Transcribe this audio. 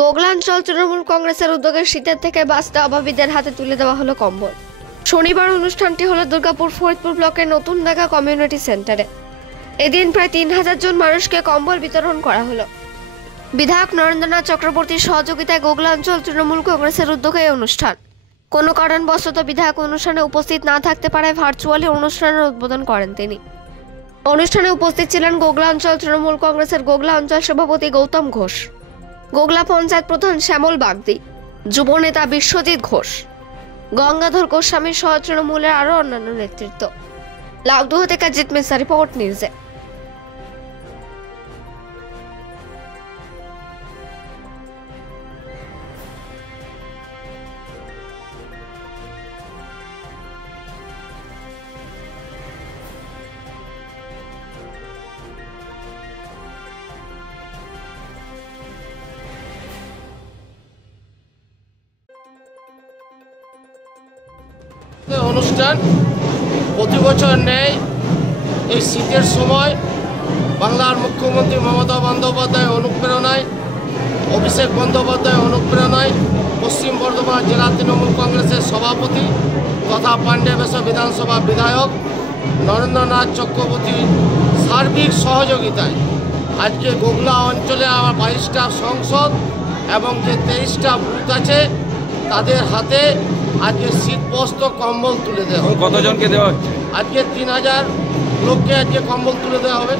গোগলাঞ্চল তৃণমূল কংগ্রেসের উদ্যোগে শীতের থেকে বাঁচতে অভাবীদের হাতে তুলে দেওয়া হলো কম্বল। শনিবার অনুষ্ঠানটি হলো দুর্গাপুর ফরিদপুর ব্লকের নতুন নাগা কমিউনিটি সেন্টারে। এদিন প্রায় 3000 জন মানুষকে কম্বল বিতরণ করা হলো। বিধায়ক নরেন্দ্রনাথ চক্রবর্তীর সহযোগিতায় গোগলাঞ্চল তৃণমূল কংগ্রেসের উদ্যোগে এই অনুষ্ঠান। কোনো কারণবশত বিধায়ক অনুষ্ঠানে উপস্থিত না থাকতে পারায় ভার্চুয়ালি অনুষ্ঠানের উদ্বোধন করেন তিনি। অনুষ্ঠানে উপস্থিত ছিলেন গোগলাঞ্চল তৃণমূল কংগ্রেসের গোগলা অঞ্চল সভাপতি গৌতম ঘোষ, গোগলা পঞ্চায়েত প্রধান শ্যামল বাগদি, যুব নেতা বিশ্বজিৎ ঘোষ, গঙ্গাধর গোস্বামী সহ তৃণমূলের আরো অন্যান্য নেতৃত্ব। লাউদুয়া থেকে জিৎ মিশ্রা, রিপোর্ট নিউজে। অনুষ্ঠান প্রতি বছর নেই। এই শীতের সময় বাংলার মুখ্যমন্ত্রী মমতা বন্দ্যোপাধ্যায় অনুপ্রেরণায়, অভিষেক বন্দ্যোপাধ্যায় অনুপ্রেরণায় পশ্চিম বর্ধমান জেলা তৃণমূল কংগ্রেসের সভাপতি তথা পাণ্ড্যাবেশ বিধানসভা বিধায়ক নরেন্দ্রনাথ চক্রবর্তীর সার্বিক সহযোগিতায় আজকে গোগলা অঞ্চলে আমার 22টা সংসদ এবং যে 23টা বুথ আছে তাদের হাতে আজকে শীতবস্ত্র কম্বল তুলে দেওয়া হবে। কতজনকে দেওয়া হচ্ছে? আজকে 3000 লোককে আজকে কম্বল তুলে দেওয়া হবে।